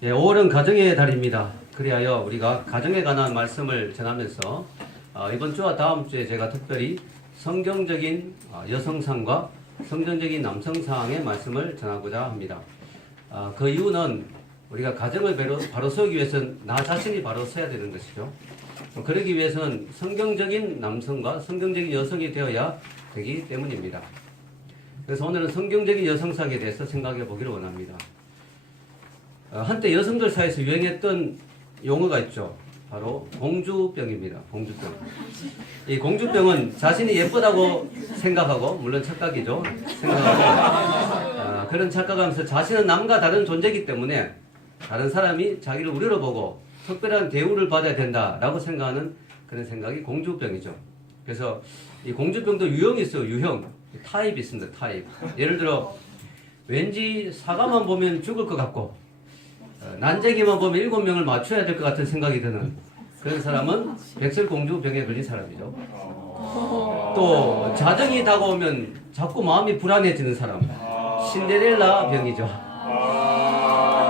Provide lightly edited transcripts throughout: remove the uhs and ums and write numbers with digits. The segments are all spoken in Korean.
예, 5월은 가정의 달입니다. 그리하여 우리가 가정에 관한 말씀을 전하면서 이번 주와 다음 주에 제가 특별히 성경적인 여성상과 성경적인 남성상의 말씀을 전하고자 합니다. 그 이유는 우리가 가정을 바로 세우기 위해서는 나 자신이 바로 서야 되는 것이죠. 그러기 위해서는 성경적인 남성과 성경적인 여성이 되어야 되기 때문입니다. 그래서 오늘은 성경적인 여성상에 대해서 생각해 보기를 원합니다. 한때 여성들 사이에서 유행했던 용어가 있죠. 바로 공주병입니다. 공주병. 이 공주병은 자신이 예쁘다고 생각하고, 물론 착각이죠. 생각하고 그런 착각하면서 자신은 남과 다른 존재이기 때문에 다른 사람이 자기를 우러러 보고 특별한 대우를 받아야 된다라고 생각하는 그런 생각이 공주병이죠. 그래서 이 공주병도 유형이 있어요. 유형. 타입이 있습니다. 타입. 예를 들어 왠지 사과만 보면 죽을 것 같고 난쟁이만 보면 7명을 맞춰야 될 것 같은 생각이 드는 그런 사람은 백설공주병에 걸린 사람이죠. 또 자정이 다가오면 자꾸 마음이 불안해지는 사람, 신데렐라 병이죠.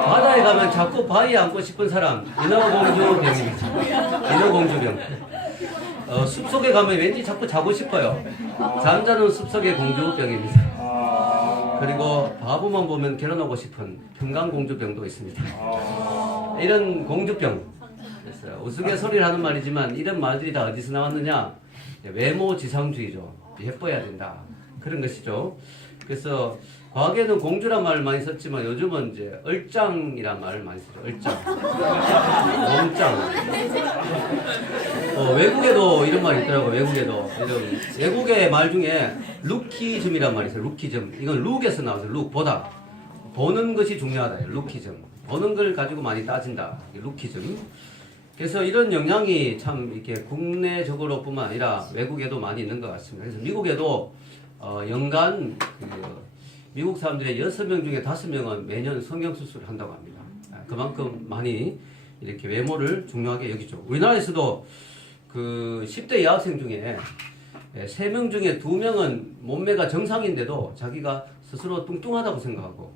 바다에 가면 자꾸 바위에 앉고 싶은 사람, 인어공주병입니다. 인어공주병. 숲속에 가면 왠지 자꾸 자고 싶어요. 잠자는 숲속의 공주병입니다. 그리고 바보만 보면 결혼하고 싶은 평강공주병도 있습니다. 이런 공주병, 우스갯소리를 하는 말이지만 이런 말들이 다 어디서 나왔느냐? 외모지상주의죠. 예뻐야 된다. 그런 것이죠. 그래서 과거에는 공주란 말을 많이 썼지만 요즘은 이제 얼짱이란 말을 많이 쓰죠. 얼짱. 몸짱. 외국에도 이런 말이 있더라고요. 외국에도. 외국의 말 중에 루키즘이란 말이 있어요. 루키즘. 이건 룩에서 나와서 룩, 보다. 보는 것이 중요하다. 루키즘. 보는 걸 가지고 많이 따진다. 루키즘. 그래서 이런 영향이 참 이렇게 국내적으로 뿐만 아니라 외국에도 많이 있는 것 같습니다. 그래서 미국에도 연간 미국 사람들의 6명 중에 5명은 매년 성형수술을 한다고 합니다. 그만큼 많이 이렇게 외모를 중요하게 여기죠. 우리나라에서도 그 10대 여학생 중에 3명 중에 2명은 몸매가 정상인데도 자기가 스스로 뚱뚱하다고 생각하고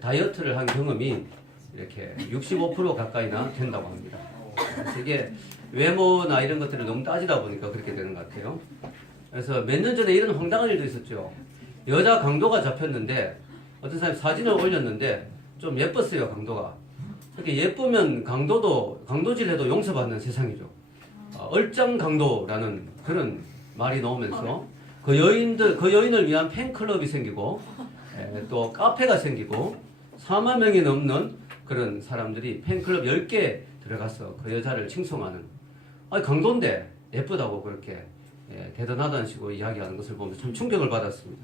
다이어트를 한 경험이 이렇게 65% 가까이나 된다고 합니다. 그래서 이게 외모나 이런 것들을 너무 따지다 보니까 그렇게 되는 것 같아요. 그래서 몇 년 전에 이런 황당한 일도 있었죠. 여자 강도가 잡혔는데 어떤 사람이 사진을 올렸는데 좀 예뻤어요. 강도가. 이렇게 예쁘면 강도질해도 용서받는 세상이죠. 얼짱 강도라는 그런 말이 나오면서 그 여인을 위한 팬클럽이 생기고 또 카페가 생기고 4만 명이 넘는 그런 사람들이 팬클럽 10개 들어가서 그 여자를 칭송하는, 아니 강도인데 예쁘다고 그렇게 대단하다는 식으로 이야기하는 것을 보면서 참 충격을 받았습니다.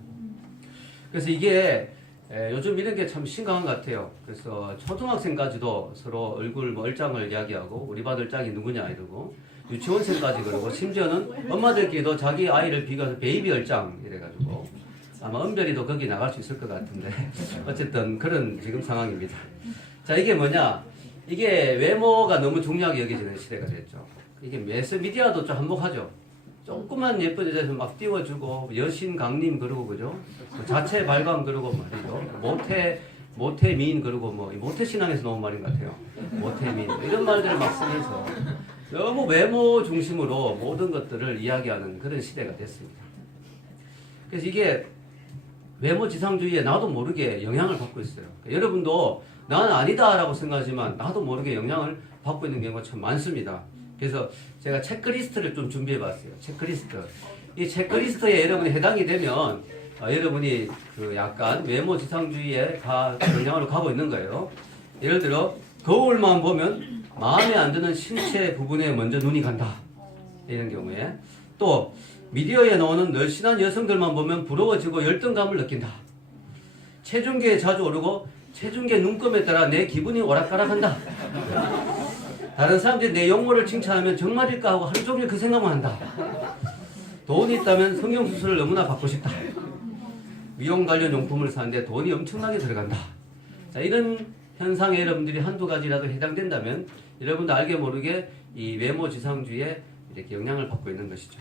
그래서 이게 요즘 이런 게 참 심각한 것 같아요. 그래서 초등학생까지도 서로 얼굴 얼짱을 이야기하고 우리 반 얼짱이 누구냐 이러고 유치원생까지 그러고 심지어는 엄마들끼리도 자기 아이를 비교해서 베이비 얼짱 이래가지고 아마 은별이도 거기 나갈 수 있을 것 같은데 어쨌든 그런 지금 상황입니다. 자, 이게 뭐냐? 이게 외모가 너무 중요하게 여겨지는 시대가 됐죠. 이게 매스미디어도 좀 한몫하죠. 조금만 예쁜 여자에서 막 띄워주고 여신 강림 그러고 그죠? 자체 발광 그러고 말이죠. 모태 미인 그러고 모태 신앙에서 나온 말인 것 같아요. 모태 미인 이런 말들을 막 쓰면서 너무 외모 중심으로 모든 것들을 이야기하는 그런 시대가 됐습니다. 그래서 이게 외모 지상주의에 나도 모르게 영향을 받고 있어요. 그러니까 여러분도 나는 아니다라고 생각하지만 나도 모르게 영향을 받고 있는 경우가 참 많습니다. 그래서 제가 체크리스트를 좀 준비해봤어요. 체크리스트. 이 체크리스트에 여러분이 해당이 되면 여러분이 그 약간 외모 지상주의에 영향으로 가고 있는 거예요. 예를 들어 거울만 보면 마음에 안 드는 신체 부분에 먼저 눈이 간다. 이런 경우에 또 미디어에 나오는 날씬한 여성들만 보면 부러워지고 열등감을 느낀다. 체중계에 자주 오르고 체중계 눈금에 따라 내 기분이 오락가락한다. 다른 사람들이 내 용모를 칭찬하면 정말일까 하고 하루 종일 그 생각만 한다. 돈이 있다면 성형수술을 너무나 받고 싶다. 미용 관련 용품을 사는데 돈이 엄청나게 들어간다. 자, 이런 현상에 여러분들이 한두 가지라도 해당된다면 여러분도 알게 모르게 이 외모 지상주의에 이렇게 영향을 받고 있는 것이죠.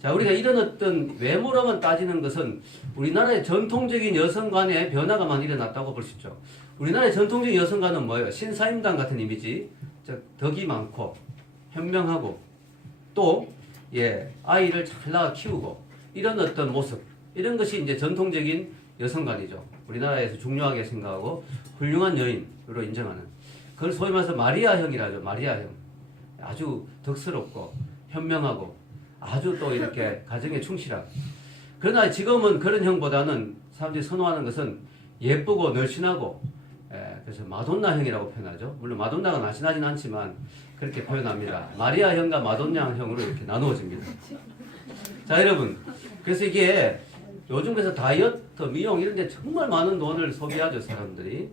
자, 우리가 이런 어떤 외모로만 따지는 것은 우리나라의 전통적인 여성 간의 변화가 많이 일어났다고 볼 수 있죠. 우리나라의 전통적인 여성가는 뭐예요? 신사임당 같은 이미지. 덕이 많고 현명하고 또 아이를 잘 낳아 키우고 이런 어떤 모습, 이런 것이 이제 전통적인 여성관이죠. 우리나라에서 중요하게 생각하고 훌륭한 여인으로 인정하는. 그걸 소위 말해서 마리아형이라죠. 마리아형. 아주 덕스럽고 현명하고 아주 또 이렇게 가정에 충실한. 그러나 지금은 그런 형보다는 사람들이 선호하는 것은 예쁘고 날씬하고, 그래서 마돈나형이라고 표현하죠. 물론 마돈나가 날씬하진 않지만 그렇게 표현합니다. 마리아형과 마돈나형으로 이렇게 나누어집니다. 자, 여러분, 그래서 이게 요즘 그래서 다이어트, 미용 이런 데 정말 많은 돈을 소비하죠, 사람들이.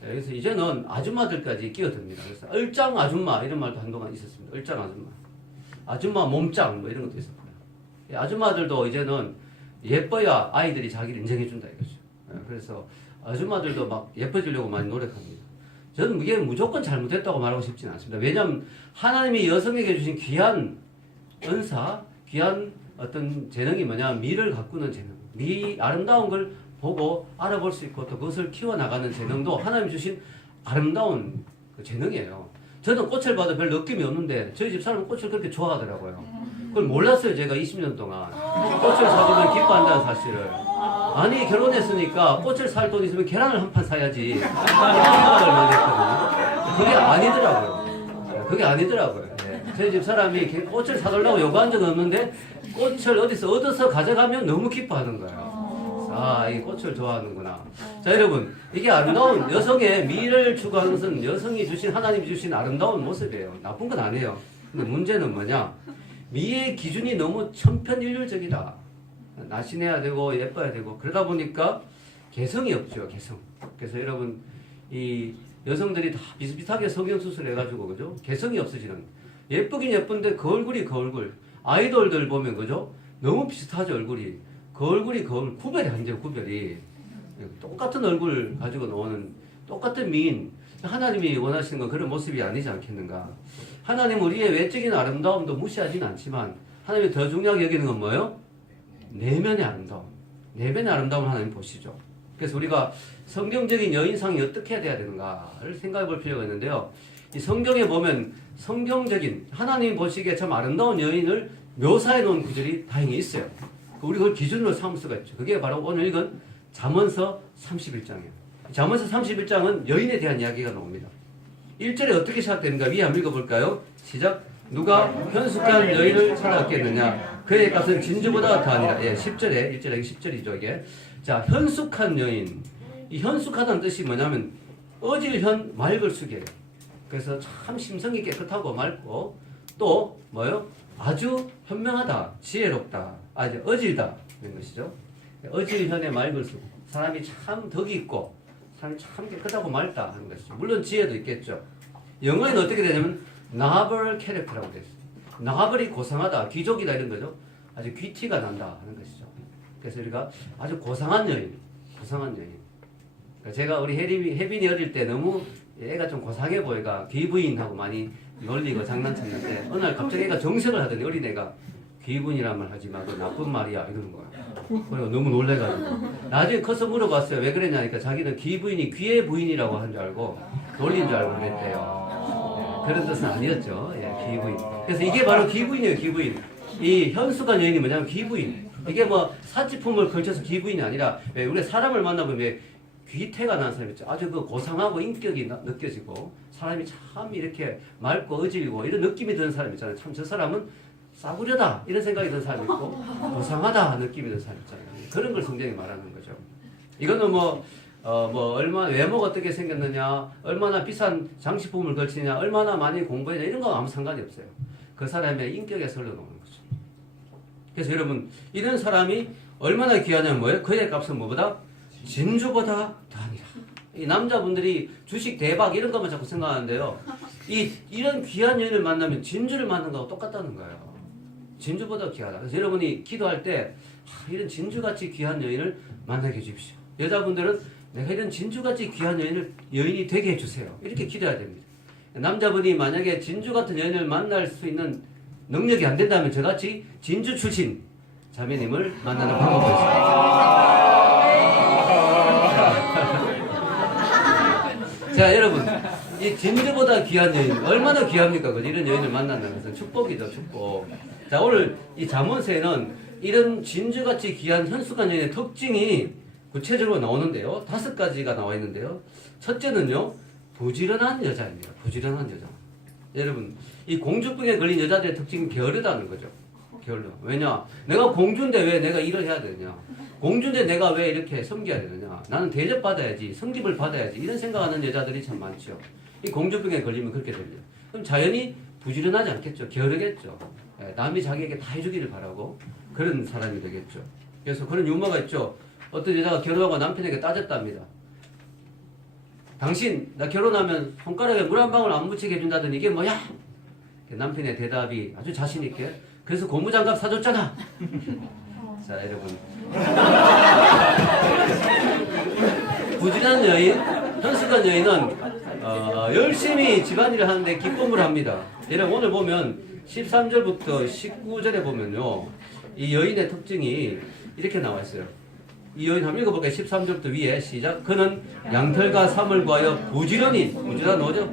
그래서 이제는 아줌마들까지 끼어듭니다. 그래서 얼짱 아줌마 이런 말도 한동안 있었습니다. 얼짱 아줌마. 아줌마 몸짱 뭐 이런 것도 있었고요. 아줌마들도 이제는 예뻐야 아이들이 자기를 인정해준다 이거죠. 그래서 아줌마들도 막 예뻐지려고 많이 노력합니다. 저는 이게 무조건 잘못했다고 말하고 싶지는 않습니다. 왜냐하면 하나님이 여성에게 주신 귀한 은사, 귀한 어떤 재능이 뭐냐, 미를 가꾸는 재능, 아름다운 걸 보고 알아볼 수 있고 또 그것을 키워나가는 재능도 하나님이 주신 아름다운 그 재능이에요. 저는 꽃을 봐도 별 느낌이 없는데 저희 집 사람은 꽃을 그렇게 좋아하더라고요. 그걸 몰랐어요, 제가 20년 동안. 꽃을 사주면 기뻐한다는 사실을. 아니, 결혼했으니까 꽃을 살 돈 있으면 계란을 한 판 사야지 생각을 많이 했거든요. 그게 아니더라고요. 그게 아니더라고요. 저희 집 사람이 꽃을 사달라고 요구한 적은 없는데 꽃을 어디서 얻어서 가져가면 너무 기뻐하는 거예요. 아, 이 꽃을 좋아하는구나. 자, 여러분, 이게 아름다운 여성의 미를 추구하는 것은 여성이 주신, 하나님이 주신 아름다운 모습이에요. 나쁜 건 아니에요. 근데 문제는 뭐냐? 미의 기준이 너무 천편일률적이다. 날씬해야 되고 예뻐야 되고 그러다 보니까 개성이 없죠, 개성. 그래서 여러분, 이 여성들이 다 비슷비슷하게 성형수술 해가지고, 그죠? 개성이 없어지는. 예쁘긴 예쁜데 그 얼굴이 그 얼굴. 아이돌들 보면, 그죠? 너무 비슷하죠, 얼굴이. 그 얼굴이 그 얼굴. 구별이 안 돼요, 구별이. 똑같은 얼굴 가지고 나오는 똑같은 미인. 하나님이 원하시는 건 그런 모습이 아니지 않겠는가. 하나님 우리의 외적인 아름다움도 무시하지는 않지만 하나님이 더 중요하게 여기는 건 뭐예요? 내면의 아름다움. 내면의 아름다움을 하나님 보시죠. 그래서 우리가 성경적인 여인상이 어떻게 돼야 되는가를 생각해 볼 필요가 있는데요. 이 성경에 보면 성경적인 하나님 보시기에 참 아름다운 여인을 묘사해 놓은 구절이 다행히 있어요. 우리 그걸 기준으로 삼을 수가 있죠. 그게 바로 오늘 읽은 잠언서 31장이에요. 잠언서 31장은 여인에 대한 이야기가 나옵니다. 1절에 어떻게 시작됩니까? 위에 한번 읽어볼까요? 시작. 누가 현숙한 여인을 찾았겠느냐? 그의 값은 진주보다 더하니라. 10절에 1절에 10절이죠 이게. 자, 현숙한 여인. 이 현숙하다는 뜻이 뭐냐면 어질현 맑을 수계예요. 그래서 참 심성이 깨끗하고 맑고 또 뭐요? 아주 현명하다, 지혜롭다, 아주 어질다 이런 것이죠. 어질현의 맑을 수. 사람이 참 덕이 있고 사람이 참 깨끗하고 맑다 하는 것이죠. 물론 지혜도 있겠죠. 영어에는 어떻게 되냐면 noble character라고 되어 있어요. noble이 고상하다, 귀족이다 이런 거죠. 아주 귀티가 난다 하는 것이죠. 그래서 우리가 아주 고상한 여인, 고상한 여인. 그러니까 제가 우리 혜빈이 어릴 때 너무 애가 좀 고상해 보이가 귀부인하고 많이 놀리고 장난쳤는데 어느 날 갑자기 애가 정색을 하더니 어린애가 귀부인이란 말 하지 마, 그 나쁜 말이야 이러는 거야. 그리고 너무 놀래가지고 나중에 커서 물어봤어요. 왜 그랬냐니까 자기는 귀부인이 귀의 부인이라고 한 줄 알고 놀린 줄 알고 그랬대요. 그런 뜻은 아니었죠. 귀부인. 그래서 이게 바로 귀부인이에요, 귀부인. 이 현숙한 여인이 뭐냐면 귀부인. 이게 뭐 사치품을 걸쳐서 귀부인이 아니라 왜 우리 사람을 만나보면 왜 귀태가 나는 사람이 있죠. 아주 그 고상하고 인격이 느껴지고 사람이 참 이렇게 맑고 어질고 이런 느낌이 드는 사람 있잖아요. 참 저 사람은 싸구려다 이런 생각이 드는 사람이 있고 고상하다 느낌이 드는 사람 있잖아요. 그런 걸 성경이 말하는 거죠. 이거는 얼마나 외모가 어떻게 생겼느냐, 얼마나 비싼 장식품을 걸치냐, 얼마나 많이 공부했냐 이런 거 아무 상관이 없어요. 그 사람의 인격에 설려놓는 거죠. 그래서 여러분 이런 사람이 얼마나 귀하냐면 뭐예요? 그의 값은 뭐보다? 진주보다 더하니라. 이 남자분들이 주식 대박 이런 것만 자꾸 생각하는데요. 이런 귀한 여인을 만나면 진주를 만난 거하고 똑같다는 거예요. 진주보다 귀하다. 그래서 여러분이 기도할 때 이런 진주같이 귀한 여인을 만나게 해주십시오. 여자분들은 내가 이런 진주같이 귀한 여인이 되게 해주세요. 이렇게 기도해야 됩니다. 남자분이 만약에 진주 같은 여인을 만날 수 있는 능력이 안 된다면 저같이 진주 출신 자매님을 만나는 방법이 있습니다. 이 진주보다 귀한 여인 얼마나 귀합니까? 이런 여인을 만난다는 것은 축복이죠, 축복. 자, 오늘 이 잠언서에는 이런 진주같이 귀한 현숙한 여인의 특징이 구체적으로 나오는데요. 5가지가 나와 있는데요. 첫째는요, 부지런한 여자입니다. 부지런한 여자. 여러분, 이 공주병에 걸린 여자들의 특징은 게으르다는 거죠. 게을러. 왜냐? 내가 공주인데 왜 내가 일을 해야 되느냐? 공주인데 내가 왜 이렇게 섬겨야 되느냐? 나는 대접받아야지, 성립을 받아야지, 이런 생각하는 여자들이 참 많죠. 이 공주병에 걸리면 그렇게 됩니다. 그럼 자연히 부지런하지 않겠죠. 게으르겠죠. 남이 자기에게 다 해주기를 바라고 그런 사람이 되겠죠. 그래서 그런 유머가 있죠. 어떤 여자가 결혼하고 남편에게 따졌답니다. 당신 나 결혼하면 손가락에 물 한 방울 안 묻히게 해준다더니 이게 뭐야? 남편의 대답이 아주 자신 있게, 그래서 고무장갑 사줬잖아. 자, 여러분, 부지런한 여인, 현숙한 여인은 열심히 집안일을 하는데 기쁨을 합니다. 여러분, 오늘 보면 13절부터 19절에 보면요, 이 여인의 특징이 이렇게 나와 있어요. 이 여인 한번 읽어볼까요? 13절부터 위에 시작. 그는 양털과 삼을 구하여 부지런히,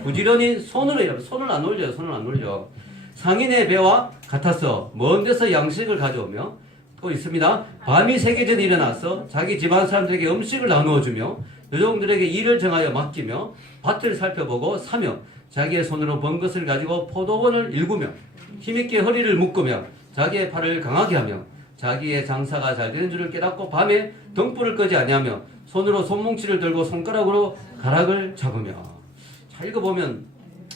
부지런히 손으로 일하고, 손을 안 올려. 상인의 배와 같아서 먼 데서 양식을 가져오며, 또 있습니다. 밤이 새기 전에 일어나서 자기 집안 사람들에게 음식을 나누어주며 여종들에게 일을 정하여 맡기며 밭을 살펴보고 사며 자기의 손으로 번 것을 가지고 포도원을 일구며 힘있게 허리를 묶으며 자기의 팔을 강하게 하며 자기의 장사가 잘 되는 줄을 깨닫고 밤에 등불을 끄지 아니하며 손으로 손뭉치를 들고 손가락으로 가락을 잡으며. 자, 읽어보면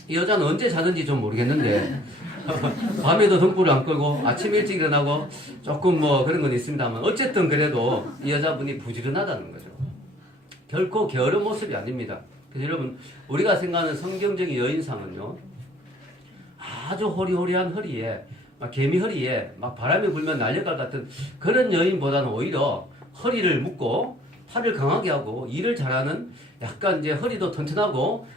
이 여자는 언제 자는지 좀 모르겠는데 밤에도 등불을 안 끄고 아침 일찍 일어나고 조금 뭐 그런 건 있습니다만 어쨌든 그래도 이 여자분이 부지런하다는 거죠. 결코 게으른 모습이 아닙니다. 그래서 여러분, 우리가 생각하는 성경적인 여인상은요, 아주 호리호리한 허리에 막 개미 허리에 막 바람이 불면 날려갈 같은 그런 여인보다는 오히려 허리를 묶고 팔을 강하게 하고 일을 잘하는, 약간 이제 허리도 튼튼하고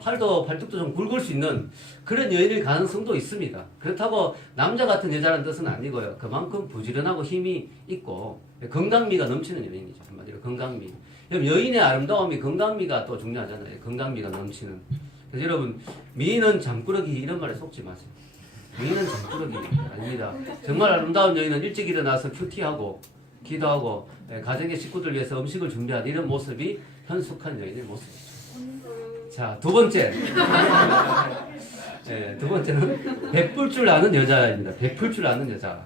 팔뚝도 좀 굵을 수 있는 그런 여인일 가능성도 있습니다. 그렇다고 남자 같은 여자라는 뜻은 아니고요. 그만큼 부지런하고 힘이 있고 건강미가 넘치는 여인이죠. 한마디로 건강미. 여인의 아름다움이 건강미가 또 중요하잖아요. 건강미가 넘치는. 그래서 여러분, 미인은 잠꾸러기 이런 말에 속지 마세요. 미인은 잠꾸러기 아닙니다. 정말 아름다운 여인은 일찍 일어나서 큐티하고 기도하고 가정의 식구들 위해서 음식을 준비하는 이런 모습이 현숙한 여인의 모습이죠. 자, 두 번째. 두 번째는 베풀 줄 아는 여자입니다. 베풀 줄 아는 여자.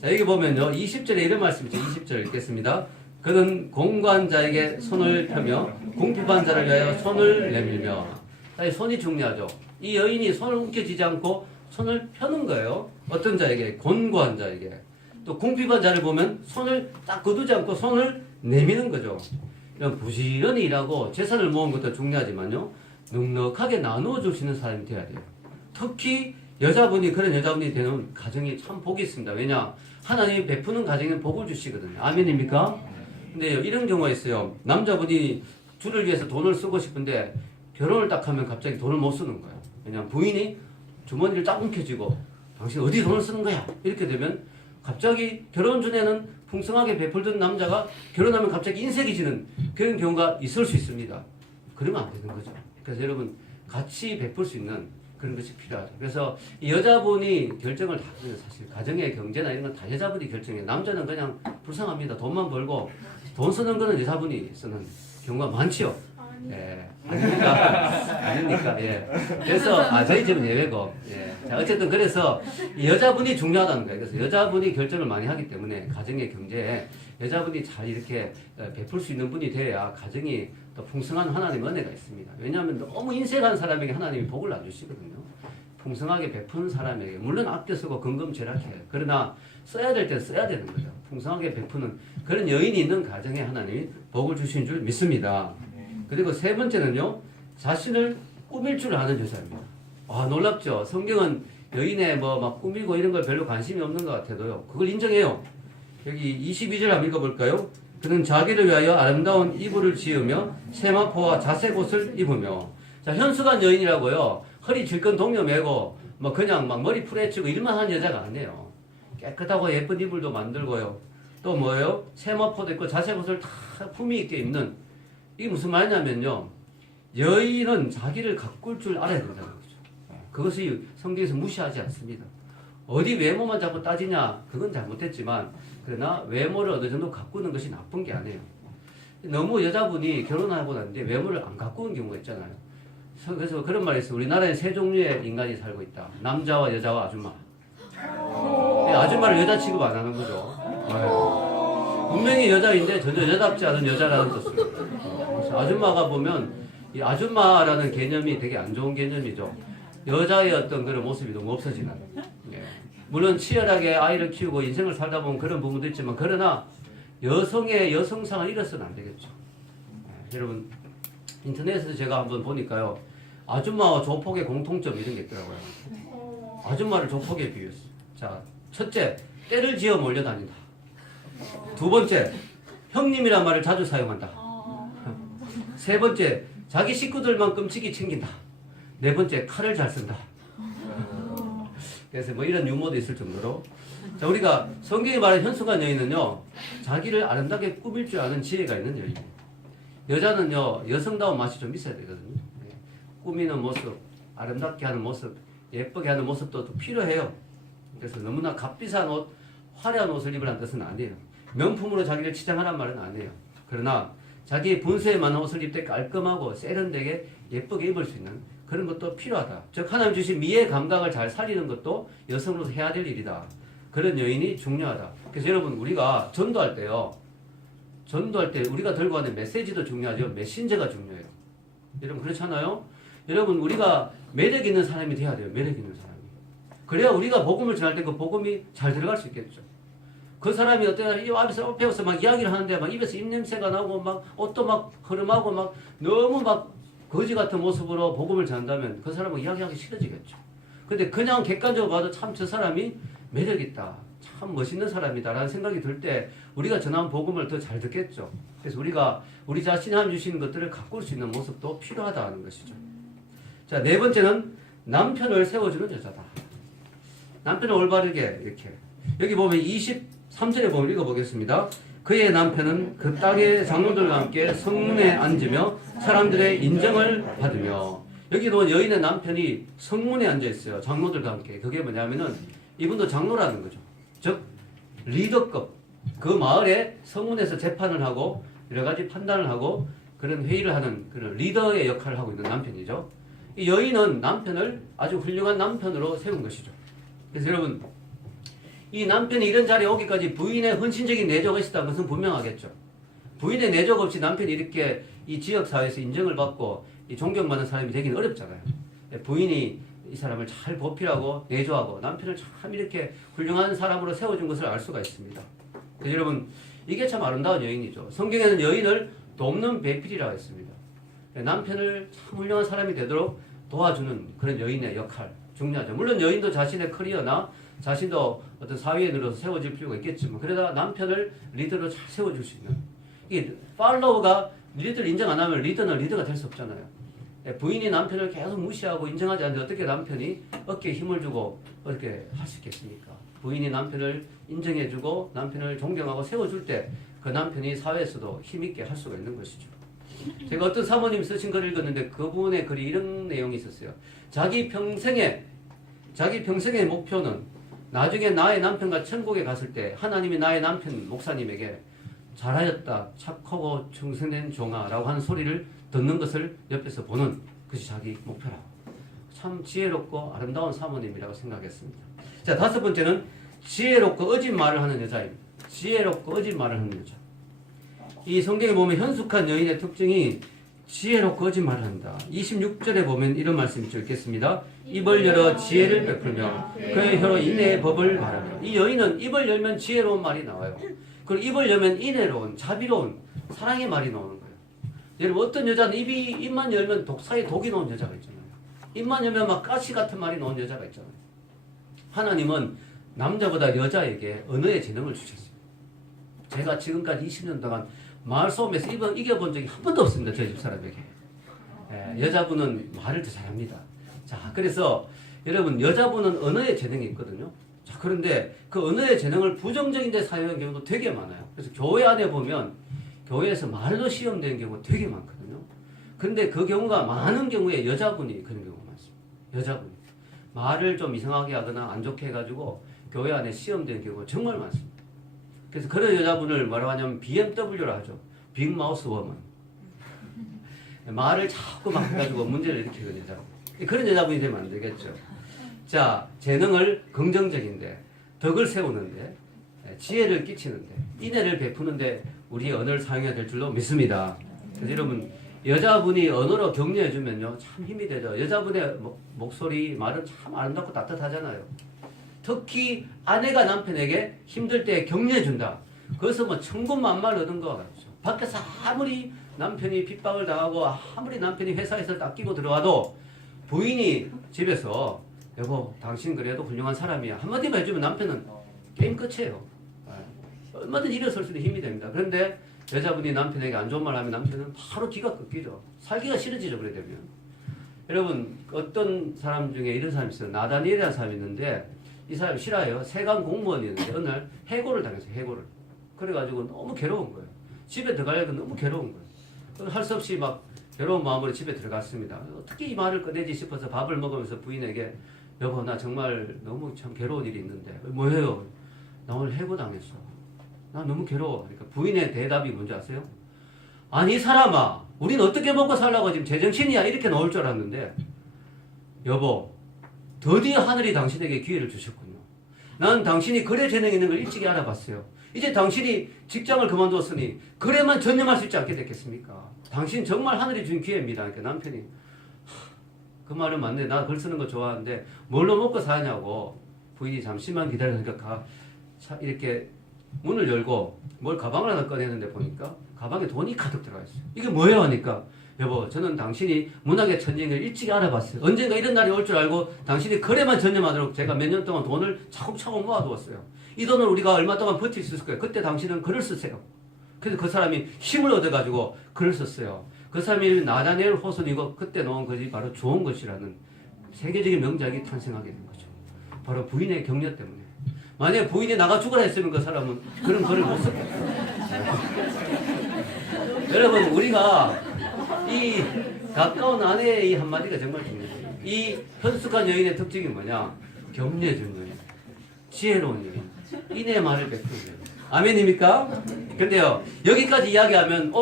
자, 여기 보면요, 20절에 이런 말씀이죠. 20절 읽겠습니다. 그는 공고한 자에게 손을 펴며 궁핍한 자를 위하여 손을 내밀며. 자, 손이 중요하죠. 이 여인이 손을 움켜쥐지 않고 손을 펴는 거예요. 어떤 자에게? 곤고한 자에게. 또 궁핍한 자를 보면 손을 딱 거두지 않고 손을 내미는 거죠. 이런 부지런히 일하고 재산을 모은 것도 중요하지만요, 넉넉하게 나누어 주시는 사람이 되어야 돼요. 특히 여자분이, 그런 여자분이 되는 가정이 참 복이 있습니다. 왜냐? 하나님이 베푸는 가정에 복을 주시거든요. 아멘입니까? 근데 이런 경우가 있어요. 남자분이 줄을 위해서 돈을 쓰고 싶은데 결혼을 딱 하면 갑자기 돈을 못 쓰는 거예요. 왜냐면 부인이 주머니를 딱 움켜쥐고 당신 어디 돈을 쓰는 거야? 이렇게 되면 갑자기 결혼 전에는 풍성하게 베풀던 남자가 결혼하면 갑자기 인색이 지는 그런 경우가 있을 수 있습니다. 그러면 안 되는 거죠. 그래서 여러분, 같이 베풀 수 있는 그런 것이 필요하죠. 그래서 이 여자분이 결정을 다 해요. 사실 가정의 경제나 이런 건 다 여자분이 결정해요. 남자는 그냥 불쌍합니다. 돈만 벌고 돈 쓰는 거는 여자분이 쓰는 경우가 많지요. 예. 아닙니까? 예. 그래서, 저희 집은 예외고, 예. 자, 어쨌든 그래서 이 여자분이 중요하다는 거예요. 그래서 여자분이 결정을 많이 하기 때문에 가정의 경제에 여자분이 잘 이렇게 베풀 수 있는 분이 돼야 가정이 또 풍성한 하나님의 은혜가 있습니다. 왜냐하면 너무 인색한 사람에게 하나님이 복을 안 주시거든요. 풍성하게 베푸는 사람에게, 물론 아껴 쓰고 근검절약해요. 그러나 써야 될 때 써야 되는 거죠. 풍성하게 베푸는 그런 여인이 있는 가정에 하나님이 복을 주신 줄 믿습니다. 그리고 세 번째는요, 자신을 꾸밀 줄 아는 여자입니다. 와, 놀랍죠? 성경은 여인의 뭐 막 꾸미고 이런 걸 별로 관심이 없는 것 같아도요, 그걸 인정해요. 여기 22절 한번 읽어볼까요? 그는 자기를 위하여 아름다운 이불을 지으며 세마포와 자색 옷을 입으며. 자, 현숙한 여인이라고요, 허리 질끈 동여 매고 뭐 그냥 막 머리 풀어헤치고 이런 한 여자가 아니에요. 깨끗하고 예쁜 이불도 만들고요, 또 뭐예요? 세마포도 있고 자색 옷을 다 품위 있게 입는. 이게 무슨 말이냐면요, 여인은 자기를 가꿀 줄 알아야 된다는 거죠. 그것이 성경에서 무시하지 않습니다. 어디 외모만 자꾸 따지냐, 그건 잘못했지만, 그러나 외모를 어느 정도 가꾸는 것이 나쁜 게 아니에요. 너무 여자분이 결혼하고 났는데 외모를 안 가꾸는 경우가 있잖아요. 그래서 그런 말이 있어요. 우리나라에 세 종류의 인간이 살고 있다. 남자와 여자와 아줌마. 아줌마를 여자 취급 안 하는 거죠. 분명히 여자인데 전혀 여자답지 않은 여자라는 뜻입니다. 그래서 아줌마가 보면 이 아줌마라는 개념이 되게 안 좋은 개념이죠. 여자의 어떤 그런 모습이 너무 없어지는. 물론 치열하게 아이를 키우고 인생을 살다 보면 그런 부분도 있지만, 그러나 여성의 여성상을 잃어서는 안 되겠죠. 여러분, 인터넷에서 제가 한번 보니까요, 아줌마와 조폭의 공통점 이런 게 있더라고요. 아줌마를 조폭에 비유했어요. 자, 첫째, 때를 지어 몰려다닌다. 두 번째, 형님이란 말을 자주 사용한다. 세 번째, 자기 식구들만 끔찍이 챙긴다. 네 번째, 칼을 잘 쓴다. 그래서 뭐 이런 유머도 있을 정도로. 자, 우리가 성경이 말하는 현숙한 여인은요, 자기를 아름답게 꾸밀 줄 아는 지혜가 있는 여인이에요. 여자는요, 여성다운 맛이 좀 있어야 되거든요. 꾸미는 모습, 아름답게 하는 모습, 예쁘게 하는 모습도 필요해요. 그래서 너무나 값비싼 옷, 화려한 옷을 입으라는 뜻은 아니에요. 명품으로 자기를 치장하란 말은 아니에요. 그러나 자기의 분수에 맞는 옷을 입을 때 깔끔하고 세련되게 예쁘게 입을 수 있는 그런 것도 필요하다. 즉 하나님 주신 미의 감각을 잘 살리는 것도 여성으로서 해야 될 일이다. 그런 여인이 중요하다. 그래서 여러분, 우리가 전도할 때요, 전도할 때 우리가 들고 가는 메시지도 중요하죠. 메신저가 중요해요. 여러분 그렇잖아요? 여러분, 우리가 매력 있는 사람이 돼야 돼요. 매력 있는 사람이. 그래야 우리가 복음을 전할 때 그 복음이 잘 들어갈 수 있겠죠. 그 사람이 어떤 날 이 앞에서 배워서 막 이야기를 하는데 막 입에서 입냄새가 나고 막 옷도 막 흐름하고 막 너무 막 거지 같은 모습으로 복음을 전한다면 그 사람은 이야기하기 싫어지겠죠. 근데 그냥 객관적으로 봐도 참 저 사람이 매력 있다. 참 멋있는 사람이다. 라는 생각이 들 때 우리가 전한 복음을 더 잘 듣겠죠. 그래서 우리가 우리 자신이 하나님 주시는 것들을 가꿀 수 있는 모습도 필요하다는 것이죠. 자, 네 번째는 남편을 세워주는 여자다. 남편을 올바르게 이렇게. 여기 보면 23절에 보면 읽어보겠습니다. 그의 남편은 그 딸의 장로들과 함께 성문에 앉으며 사람들의 인정을 받으며. 여기도 여인의 남편이 성문에 앉아있어요. 장로들과 함께. 그게 뭐냐면은 이분도 장로라는 거죠. 즉 리더급. 그 마을에 성문에서 재판을 하고 여러 가지 판단을 하고 그런 회의를 하는 그런 리더의 역할을 하고 있는 남편이죠. 이 여인은 남편을 아주 훌륭한 남편으로 세운 것이죠. 그래서 여러분, 이 남편이 이런 자리에 오기까지 부인의 헌신적인 내조가 있었다는 것은 분명하겠죠. 부인의 내조가 없이 남편이 이렇게 이 지역사회에서 인정을 받고 이 존경받는 사람이 되기는 어렵잖아요. 부인이 이 사람을 잘 보필하고 내조하고 남편을 참 이렇게 훌륭한 사람으로 세워준 것을 알 수가 있습니다. 그래서 여러분, 이게 참 아름다운 여인이죠. 성경에는 여인을 돕는 배필이라고 했습니다. 남편을 참 훌륭한 사람이 되도록 도와주는 그런 여인의 역할 중요하죠. 물론 여인도 자신의 커리어나 자신도 어떤 사회에 늘어서 세워질 필요가 있겠지만, 그러다 남편을 리더로 잘 세워줄 수 있는, 이 팔로워가 리더를 인정 안 하면 리더는 리더가 될 수 없잖아요. 부인이 남편을 계속 무시하고 인정하지 않는데 어떻게 남편이 어깨에 힘을 주고 어떻게 할 수 있겠습니까? 부인이 남편을 인정해주고 남편을 존경하고 세워줄 때 그 남편이 사회에서도 힘있게 할 수가 있는 것이죠. 제가 어떤 사모님이 쓰신 글을 읽었는데 그 부분에 글이 이런 내용이 있었어요. 자기 평생의 목표는 나중에 나의 남편과 천국에 갔을 때 하나님이 나의 남편 목사님에게 잘하였다, 착하고 충성된 종아라고 하는 소리를 듣는 것을 옆에서 보는 것이 자기 목표라고. 참 지혜롭고 아름다운 사모님이라고 생각했습니다. 자, 다섯 번째는 지혜롭고 어진 말을 하는 여자입니다. 지혜롭고 어진 말을 하는 여자. 이 성경에 보면 현숙한 여인의 특징이 지혜롭고 어진 말을 한다. 26절에 보면 이런 말씀이 있겠습니다. 입을 열어 지혜를 베풀며 그의 혀로 인내의 법을 말하며. 이 여인은 입을 열면 지혜로운 말이 나와요. 그리고 입을 열면 인내로운, 자비로운 사랑의 말이 나오는 거예요. 여러분, 어떤 여자는 입만 열면 독사의 독이 나온 여자가 있잖아요. 입만 열면 막 가시 같은 말이 나온 여자가 있잖아요. 하나님은 남자보다 여자에게 언어의 재능을 주셨어요. 제가 지금까지 20년 동안 마을 싸움에서 이겨본 적이 한 번도 없습니다. 저희 집사람에게. 여자분은 말을 더 잘합니다. 자, 그래서 여러분, 여자분은 언어의 재능이 있거든요. 자, 그런데 그 언어의 재능을 부정적인 데 사용하는 경우도 되게 많아요. 그래서 교회 안에 보면 교회에서 말로 시험되는 경우가 되게 많거든요. 근데 그 경우가 많은 경우에 여자분이 그런 경우가 많습니다. 여자분이. 말을 좀 이상하게 하거나 안 좋게 해가지고 교회 안에 시험된 경우가 정말 많습니다. 그래서 그런 여자분을 뭐라고 하냐면 BMW라 하죠. 빅마우스 워먼. 말을 자꾸 막 해가지고 문제를 일으키는 여자. 그런 여자분이 되면 안 되겠죠. 자, 재능을 긍정적인데, 덕을 세우는데, 지혜를 끼치는데, 인애를 베푸는데 우리 언어를 사용해야 될 줄로 믿습니다. 그래서 여러분, 여자분이 언어로 격려해주면요, 참 힘이 되죠. 여자분의 목소리, 말은 참 아름답고 따뜻하잖아요. 특히 아내가 남편에게 힘들 때 격려해준다. 그것은 뭐 천군만마를 얻은 것 같죠. 밖에서 아무리 남편이 핍박을 당하고 아무리 남편이 회사에서 닦이고 들어와도 부인이 집에서 여보 당신 그래도 훌륭한 사람이야 한마디만 해주면 남편은 게임 끝이에요. 얼마든지 일어설 수 있는 힘이 됩니다. 그런데 여자분이 남편에게 안 좋은 말 하면 남편은 바로 기가 끊기죠. 살기가 싫어지죠. 그래 되면. 여러분 어떤 사람 중에 이런 사람이 있어요. 나다니엘이라는 사람이 있는데 이 사람이 싫어요. 세관 공무원이었는데 어느 날 해고를 당했어요. 해고를. 그래가지고 너무 괴로운 거예요. 집에 들어가려고 너무 괴로운 거예요. 할 수 없이 막 괴로운 마음으로 집에 들어갔습니다. 어떻게 이 말을 꺼내지 싶어서 밥을 먹으면서 부인에게 여보 나 정말 너무 참 괴로운 일이 있는데 뭐예요? 나 오늘 해고당했어. 나 너무 괴로워. 그러니까 부인의 대답이 뭔지 아세요? 아니 이 사람아 우린 어떻게 먹고 살라고 지금 제정신이야 이렇게 나올 줄 알았는데 여보 드디어 하늘이 당신에게 기회를 주셨군요. 난 당신이 글에 재능 있는 걸 일찍이 알아봤어요. 이제 당신이 직장을 그만두었으니 글에만 전념할 수 있지 않게 됐겠습니까? 당신 정말 하늘이 준 기회입니다. 그러니까 남편이 그 말은 맞네. 나 글 쓰는 거 좋아하는데 뭘로 먹고 사냐고 부인이 잠시만 기다리니까 이렇게 문을 열고 뭘 가방을 하나 꺼내는데 보니까 가방에 돈이 가득 들어가 있어요. 이게 뭐예요? 하니까 여보 저는 당신이 문학의 천재인 걸 일찍이 알아봤어요. 언젠가 이런 날이 올 줄 알고 당신이 글에만 전념하도록 제가 몇 년 동안 돈을 차곡차곡 모아두었어요. 이 돈을 우리가 얼마 동안 버틸 수 있을 거예요. 그때 당신은 글을 쓰세요. 그래서 그 사람이 힘을 얻어가지고 글을 썼어요. 그 사람이 나다니엘 호손이고 그때 놓은 것이 바로 좋은 것이라는 세계적인 명작이 탄생하게 된 거죠. 바로 부인의 격려 때문에. 만약에 부인이 나가 죽으라 했으면 그 사람은 그런 글을 못 썼겠죠. 여러분 우리가 이 가까운 아내의 이 한마디가 정말 중요해요. 이 현숙한 여인의 특징이 뭐냐? 격려해주는 여인, 지혜로운 여인, 인의 말을 베푸는 여인. 아멘입니까? 근데요 여기까지 이야기하면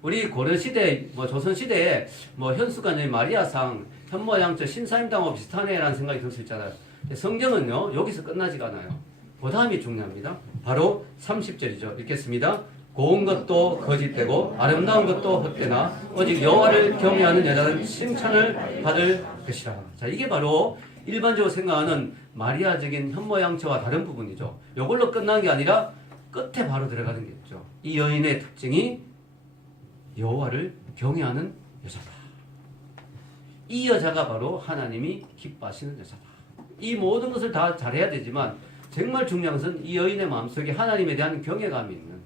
우리 고려시대 조선시대에 현숙한 여인 마리아상 현모양처 신사임당하고 비슷하네라는 생각이 들 수 있잖아요. 성경은요 여기서 끝나지가 않아요. 그 다음이 중요합니다. 바로 30절이죠. 읽겠습니다. 고운 것도 거짓되고 아름다운 것도 헛되나 오직 여호와를 경외하는 여자는 칭찬을 받을 것이라. 자 이게 바로 일반적으로 생각하는 마리아적인 현모양처와 다른 부분이죠. 이걸로 끝난 게 아니라 끝에 바로 들어가는 게 있죠. 이 여인의 특징이 여호와를 경외하는 여자다. 이 여자가 바로 하나님이 기뻐하시는 여자다. 이 모든 것을 다 잘해야 되지만 정말 중요한 것은 이 여인의 마음속에 하나님에 대한 경외감이 있는,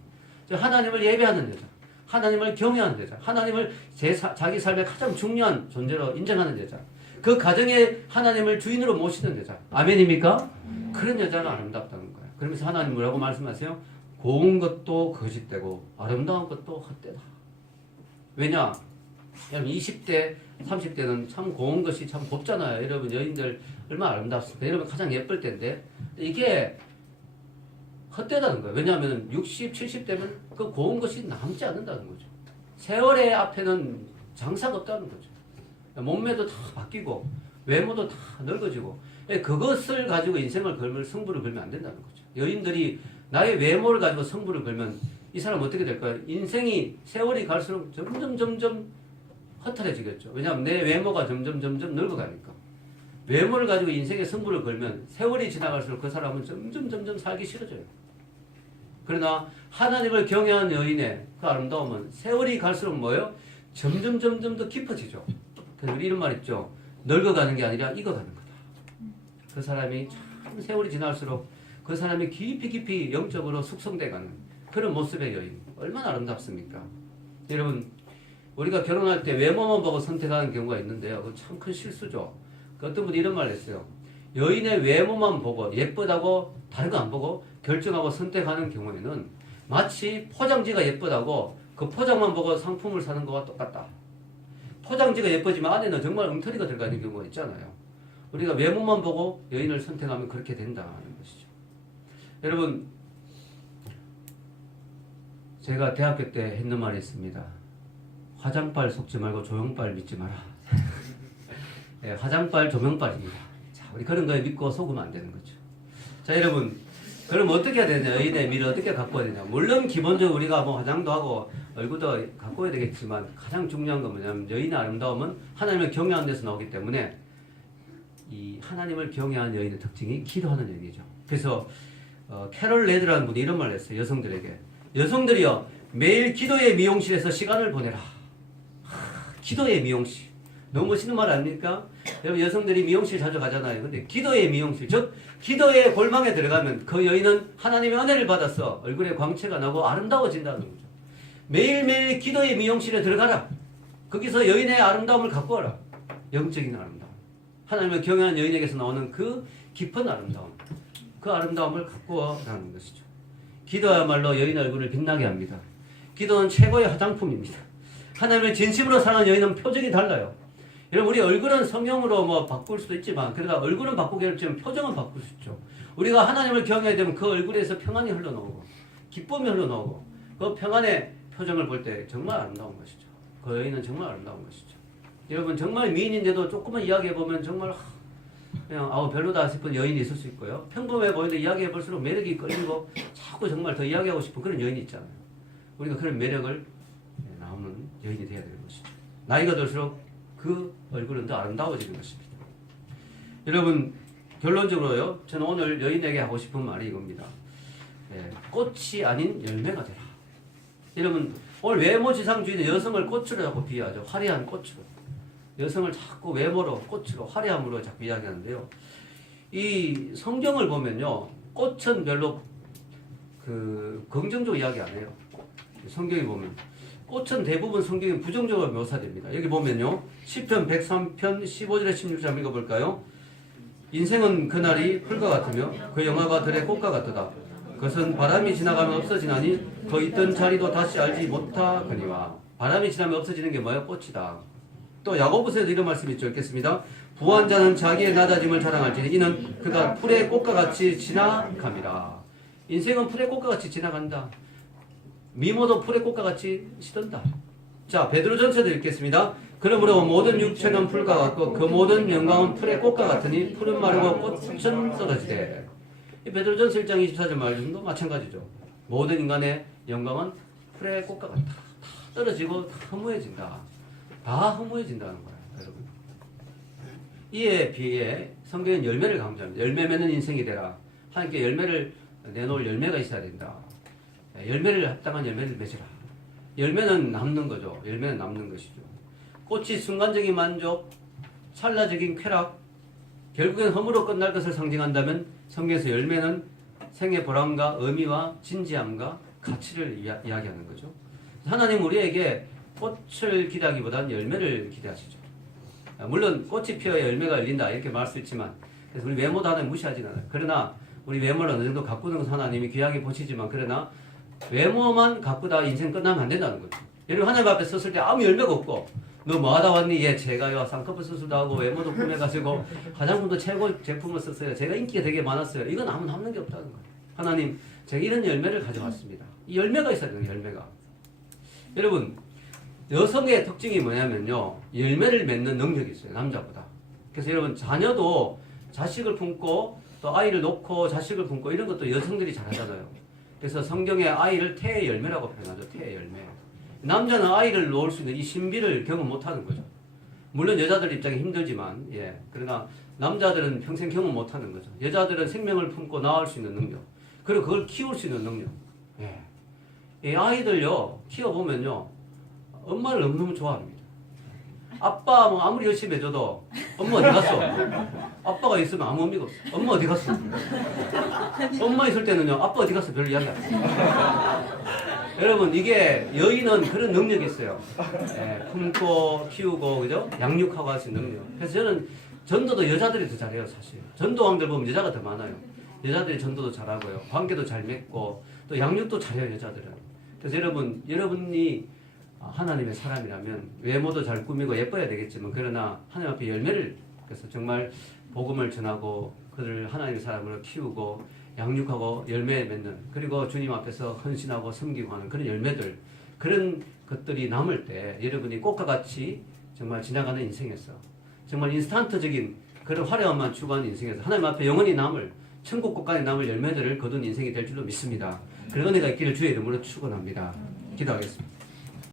하나님을 예배하는 여자, 하나님을 경외하는 여자, 하나님을 자기 삶의 가장 중요한 존재로 인정하는 여자, 그 가정에 하나님을 주인으로 모시는 여자. 아멘입니까? 그런 여자가 아름답다는 거예요. 그러면서 하나님 뭐라고 말씀하세요? 고운 것도 거짓되고 아름다운 것도 헛되다. 왜냐? 여러분 20대, 30대는 참 고운 것이 참 곱잖아요. 여러분 여인들 얼마나 아름답습니까? 여러분 가장 예쁠 때인데 이게 헛되다는 거예요. 왜냐하면 60, 70대면 그 고운 것이 남지 않는다는 거죠. 세월의 앞에는 장사가 없다는 거죠. 몸매도 다 바뀌고 외모도 다 늙어지고 그것을 가지고 인생을 걸면 승부를 걸면 안 된다는 거죠. 여인들이 나의 외모를 가지고 승부를 걸면 이 사람 어떻게 될까요? 인생이 세월이 갈수록 점점 허탈해지겠죠. 왜냐하면 내 외모가 점점 늙어가니까. 외모를 가지고 인생의 승부를 걸면 세월이 지나갈수록 그 사람은 점점 살기 싫어져요. 그러나 하나님을 경외하는 여인의 그 아름다움은 세월이 갈수록 뭐예요? 점점 더 깊어지죠. 그래서 우리 이런 말 있죠. 늙어가는 게 아니라 익어가는 거다. 그 사람이 참 세월이 지날수록 그 사람이 깊이 영적으로 숙성돼가는 그런 모습의 여인. 얼마나 아름답습니까? 여러분 우리가 결혼할 때 외모만 보고 선택하는 경우가 있는데요. 그거 참 큰 실수죠. 어떤 분이 이런 말을 했어요. 여인의 외모만 보고 예쁘다고 다른 거 안 보고 결정하고 선택하는 경우에는 마치 포장지가 예쁘다고 그 포장만 보고 상품을 사는 거와 똑같다. 포장지가 예쁘지만 안에는 정말 엉터리가 들어가 있는 경우가 있잖아요. 우리가 외모만 보고 여인을 선택하면 그렇게 된다는 것이죠. 여러분, 제가 대학교 때 했는 말이 있습니다. 화장빨 속지 말고 조명빨 믿지 마라. 네, 화장빨 조명빨입니다. 자, 우리 그런 거에 믿고 속으면 안 되는 거죠. 자, 여러분, 그럼 어떻게 해야 되냐? 여인의 미를 어떻게 가꿔야 되냐? 물론 기본적으로 우리가 뭐 화장도 하고 얼굴도 가꿔야 되겠지만 가장 중요한 건 뭐냐면 여인의 아름다움은 하나님을 경외하는 데서 나오기 때문에 이 하나님을 경외하는 여인의 특징이 기도하는 여인이죠. 그래서 캐럴 레드라는 분이 이런 말을 했어요. 여성들에게. 여성들이요, 매일 기도의 미용실에서 시간을 보내라. 기도의 미용실. 너무 멋있는 말 아닙니까? 여러분, 여성들이 미용실 자주 가잖아요. 근데 기도의 미용실, 즉 기도의 골망에 들어가면 그 여인은 하나님의 은혜를 받아서 얼굴에 광채가 나고 아름다워진다는 거죠. 매일매일 기도의 미용실에 들어가라. 거기서 여인의 아름다움을 갖고 와라. 영적인 아름다움. 하나님을 경외하는 여인에게서 나오는 그 깊은 아름다움. 그 아름다움을 갖고 와라는 것이죠. 기도야말로 여인의 얼굴을 빛나게 합니다. 기도는 최고의 화장품입니다. 하나님을 진심으로 사랑하는 여인은 표정이 달라요. 여러분, 우리 얼굴은 성형으로 뭐 바꿀 수도 있지만, 그러다 얼굴은 바꾸기 어렵지만 표정은 바꿀 수 있죠. 우리가 하나님을 경외하게 되면 그 얼굴에서 평안이 흘러나오고, 기쁨이 흘러나오고, 그 평안의 표정을 볼 때 정말 아름다운 것이죠. 그 여인은 정말 아름다운 것이죠. 여러분, 정말 미인인데도 조금만 이야기해보면 정말 그냥 별로다 싶은 여인이 있을 수 있고요. 평범해 보이는데 이야기해볼수록 매력이 끌리고 자꾸 정말 더 이야기하고 싶은 그런 여인이 있잖아요. 우리가 그런 매력을 나오는 여인이 되어야 되는 것이죠. 나이가 들수록 그 얼굴은 더 아름다워지는 것입니다. 여러분, 결론적으로요, 저는 오늘 여인에게 하고 싶은 말이 이겁니다. 꽃이 아닌 열매가 되라. 여러분, 오늘 외모지상주의는 여성을 꽃으로 자꾸 비유하죠. 화려한 꽃으로. 여성을 자꾸 외모로, 꽃으로, 화려함으로 자꾸 이야기하는데요. 이 성경을 보면요, 꽃은 별로 긍정적으로 이야기 안 해요. 성경에 보면. 꽃은 대부분 성경에 부정적으로 묘사됩니다. 여기 보면요, 시편 103편 15절에 16절 읽어볼까요? 인생은 그날이 풀과 같으며 그 영화가 들의 꽃과 같도다. 그것은 바람이 지나가면 없어지나니 그 있던 자리도 다시 알지 못하거니와. 바람이 지나면 없어지는 게 뭐예요? 꽃이다. 또 야고보서에도 이런 말씀이 있죠. 읽겠습니다. 부한 자는 자기의 낮아짐을 자랑할지니 이는 그가 풀의 꽃과 같이 지나갑니다. 인생은 풀의 꽃과 같이 지나간다. 미모도 풀의 꽃과 같이 시든다. 자, 베드로전서도 읽겠습니다. 그러므로 모든 육체는 풀과 같고 그 모든 영광은 풀의 꽃과 같으니 풀은 마르고 꽃은 썩어지되. 이 베드로전서 1장 24절 말씀도 마찬가지죠. 모든 인간의 영광은 풀의 꽃과 같다. 다 떨어지고 다 허무해진다. 다 허무해진다는 거예요, 여러분. 이에 비해 성경은 열매를 강조합니다. 열매 맺는 인생이 되라. 하나님께 열매를 내놓을 열매가 있어야 된다. 열매를 합당한 열매를 맺으라. 열매는 남는 거죠. 열매는 남는 것이죠. 꽃이 순간적인 만족, 찰나적인 쾌락, 결국엔 허무로 끝날 것을 상징한다면 성경에서 열매는 생의 보람과 의미와 진지함과 가치를 이야기하는 거죠. 하나님 우리에게 꽃을 기대하기보다는 열매를 기대하시죠. 물론 꽃이 피어야 열매가 열린다 이렇게 말할 수 있지만, 그래서 우리 외모도 하나님 무시하지는 않아요. 그러나 우리 외모를 어느 정도 가꾸는 것은 하나님이 귀하게 보시지만, 그러나 외모만 가꾸다 인생 끝나면 안 된다는 거죠. 여러분, 하나님 앞에 섰을 때 아무 열매가 없고 너 뭐 하다 왔니? 예, 제가요 쌍꺼풀 수술도 하고 외모도 꾸며가지고 화장품도 최고 제품을 썼어요. 제가 인기가 되게 많았어요. 이건 아무 남는 게 없다는 거예요. 하나님, 제가 이런 열매를 가져왔습니다. 이 열매가 있어야 돼요. 열매가. 여러분, 여성의 특징이 뭐냐면요, 열매를 맺는 능력이 있어요. 남자보다. 그래서 여러분, 자녀도 자식을 품고 또 아이를 놓고 자식을 품고 이런 것도 여성들이 잘하잖아요. 그래서 성경에 아이를 태의 열매라고 표현하죠. 태의 열매. 남자는 아이를 놓을 수 있는 이 신비를 경험 못하는 거죠. 물론 여자들 입장이 힘들지만, 예, 그러나 남자들은 평생 경험 못하는 거죠. 여자들은 생명을 품고 낳을 수 있는 능력, 그리고 그걸 키울 수 있는 능력. 예. 이 아이들요, 키워보면요, 엄마를 너무너무 좋아합니다. 아빠 뭐 아무리 열심히 해줘도 엄마 어디 갔어? 아빠가 있으면 아무 의미가 없어. 엄마 어디 갔어? 엄마 있을 때는요, 아빠 어디 갔어? 별로 이야기 안 해요. 여러분, 이게 여인은 그런 능력이 있어요. 예, 품고 키우고, 그죠? 양육하고 할 수 있는 능력. 그래서 저는 전도도 여자들이 더 잘해요, 사실. 전도왕들 보면 여자가 더 많아요. 여자들이 전도도 잘하고요, 관계도 잘 맺고 또 양육도 잘해요, 여자들은. 그래서 여러분이 하나님의 사람이라면 외모도 잘 꾸미고 예뻐야 되겠지만 그러나 하나님 앞에 열매를 그래서 정말 복음을 전하고 그를 하나님의 사람으로 키우고 양육하고 열매 맺는 그리고 주님 앞에서 헌신하고 섬기고 하는 그런 열매들 그런 것들이 남을 때 여러분이 꽃과 같이 정말 지나가는 인생에서 정말 인스턴트적인 그런 화려함만 추구하는 인생에서 하나님 앞에 영원히 남을 천국 곳간에 남을 열매들을 거둔 인생이 될 줄로 믿습니다. 그런 은혜가 있기를 주의 이름으로 축원합니다. 기도하겠습니다.